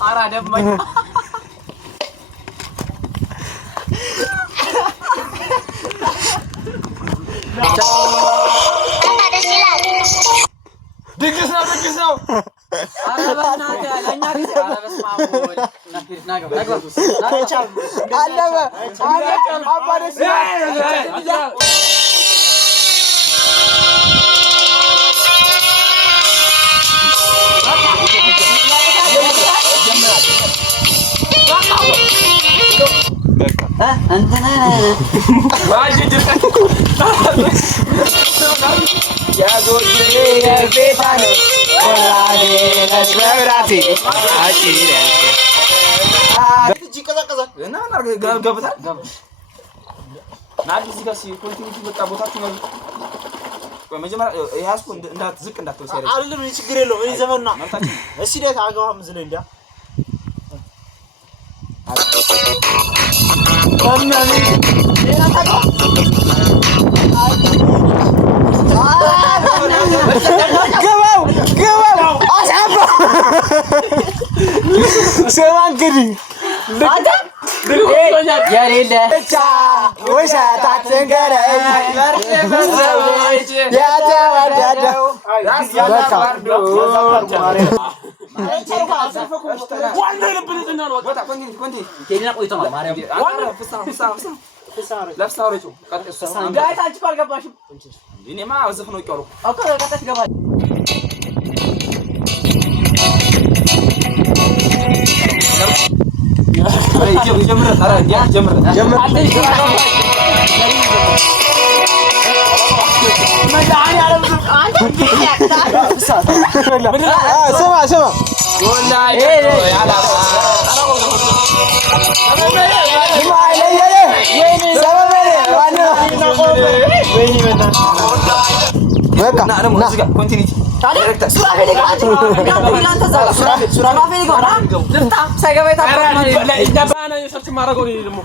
Ara ደማኝ ድግስ ነው አረ በእናትህ ለኛ ጊዜ አረ በስመ አብ ወልድ ናገባ አለበ አባደስ እንትና ያጎጅሌ ቤታነ ወላዴ ለሽበራቲ አጪረ እጂ ቀዘቀዘ እና ገብታ ናዲ እዚህ ጋር ሲኮንቲኒቲ በቃ ቦታችሁ ነው በመጀመሪያ ያስኩ እንዳትዝቅ እንዳትወሰደ አይደለም እኔ ችግር የለውም እኔ ዘመንና እሺ ዴት አገባም ዝለ እንዳ ወናኔ ሌላ ታቆ ገባው አሳባ ሰማንግዲ አንተ ያሌለ ብቻ ወሻታት ንገረኝ ያተወደደው ያዛካርዶ ዋንደ ልብልጥና ነው ወጣ ኮንቲ ቴና ቆይቶ ማርያም ዋንደ ፍሳ ለፍሳውሪቱ ቀጥታ ጋይታች ካልገባሽም እኔማ አዘፍ ነው ይቀሩ አውቀ ቀጥታ ገባ ጀምረ አረ ጀምረ መዳኒ አለም አንተ ስማ ወላሂ ያላ በቃ ና ኮንቲኒቲ ዳይሬክተር ሱራፌል ልፍታ ሳይገባታ ለባና የሰርች ማረገው ነው ደግሞ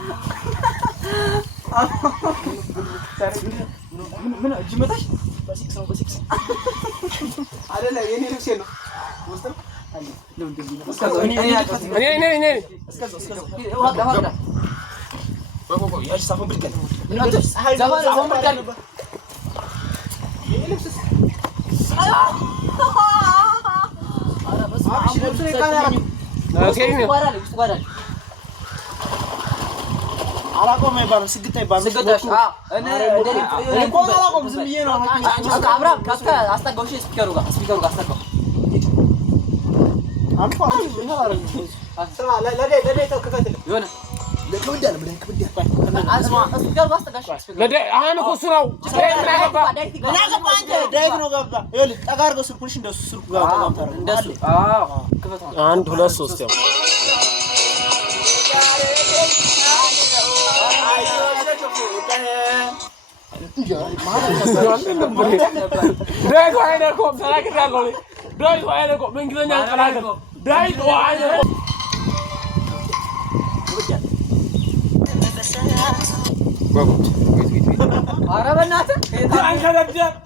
ምን ጅመታሽ በሲክስ አይደለ የኔ ልብስ ነው ወስጥ አይ ነው እንደዚህ ነው እኔ እስከዛ ዋጋ ያሽ ሳፈን ብልቀል እናንተ ዘማን ብልቀል የኔ ልብስ አራ በስ አብሽር ካናራ ነው አላቆም አይባልም ስግጥ አይባልም ስግጣሽ እኔ አላቆም ዝም ብዬ ነው አብራም ከፍተ አስጠጋው ስፒከሩ ጋር አስጠጋው አንተ ስማ ለደይ ተከታተል ይሆነ ለከብዳል ብለን ከብዳል አስማ ስፒከሩ ጋር አስጠጋሽ ለደይ አሁን እኮ ስራው ምናገባ አንተ ዳይት ነው ገባ ይኸውልህ ጠጋርገው ስልኩሽ እንደሱ ስልኩ ጋር ተጋምታረ እንደሱ አዎ ከፈታ 1 2 3 ያው ዳይት አይነኮም ተላክራለሁ ዳይት አይነኮም በእንግሊዘኛ አንቀላቀል ዳይት አይነኮም ወጉት ኧረ በእናትህ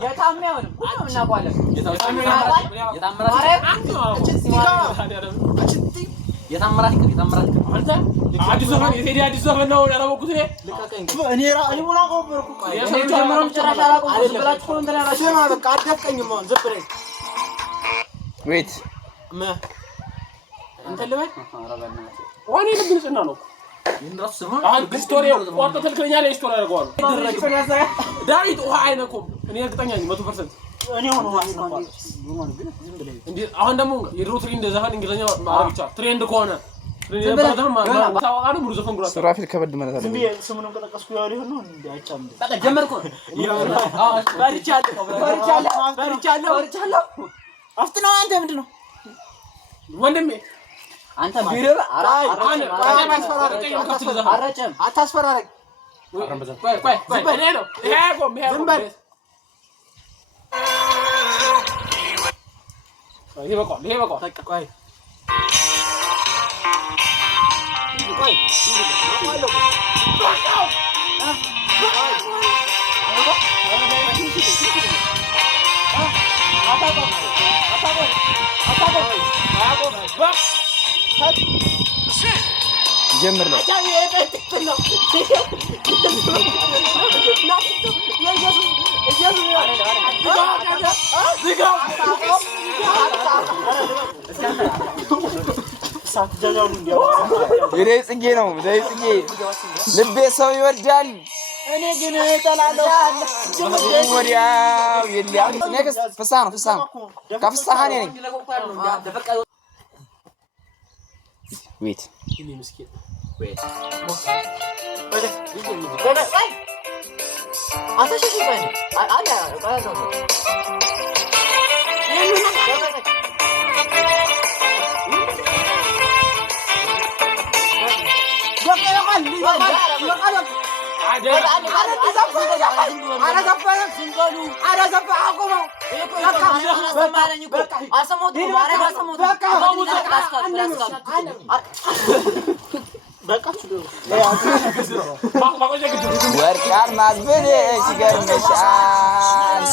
የታምያው ነው እናውቀዋለን የታምራት አንተ አዲስ ዘመን የቴዲ አዲስ ዘመን ነው ያላወቁት እኔ ሞላቆም በርኩ የሰውጀመረም ጭራሽ አላቆም ብላችሁ ነው እንትን ያላችሁ ነው በቃ አደፍቀኝም አሁን ዝም ብለህ ዌት እንተ ልበል ኧረ በእናትህ ወኔ ልብንጽና ነው ይንራስ ዘመን አንድ ስቶሪ ቆርጦ ትልከኛ ላይ ስቶሪ ያደርገዋል ዳዊት ውሃ አይነኩም እኔ እርግጠኛ ነኝ 100% እኔ ሆኖ ማስነፋ እንዴ አሁን ደግሞ የድሮ ትሬንድ ዘፈን እንግሊዘኛ ማረግ ብቻ ትሬንድ ከሆነ በጣም ታዋቃሉ ሙሉ ዘፈን ጉራ ሱራፌል ከበድ ማለት አይደለም ዝም ስሙንም ከጠቀስኩ ያው ሊሆን ነው እንዴ አይቻም በቃ ጀመርኩ በርቻለሁ አፍጥነው አንተ ምንድነው ወንድሜ አንተ ቢረባ አራጨም አታስፈራረኝ ቆይ እኔ ነው ዝም በል ይሄ በቃ ቆይ ጀምር ነው ይሄ ጽጌ ነው ጽጌ ልቤ ሰው ይወዳል እኔ ግን እጠላለሁ ወዲያው ይልያል ነክስ ፍሳህ ነው ከፍሳህ ነኝ ዌት እኔ ምስኪን ዌት አታሽሽ ባይ አለ ባላው ወርቃል ማዝብልሽ ይገርምሻል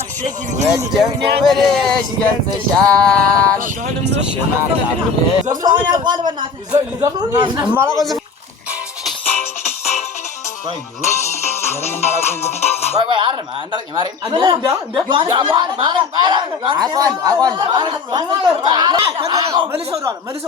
ወጀም ብልሽ ይገርምሻል ዘፍራውን ያቋል በእናትህ ቆይ አረማ አንደረኝ ማርያም መልሶ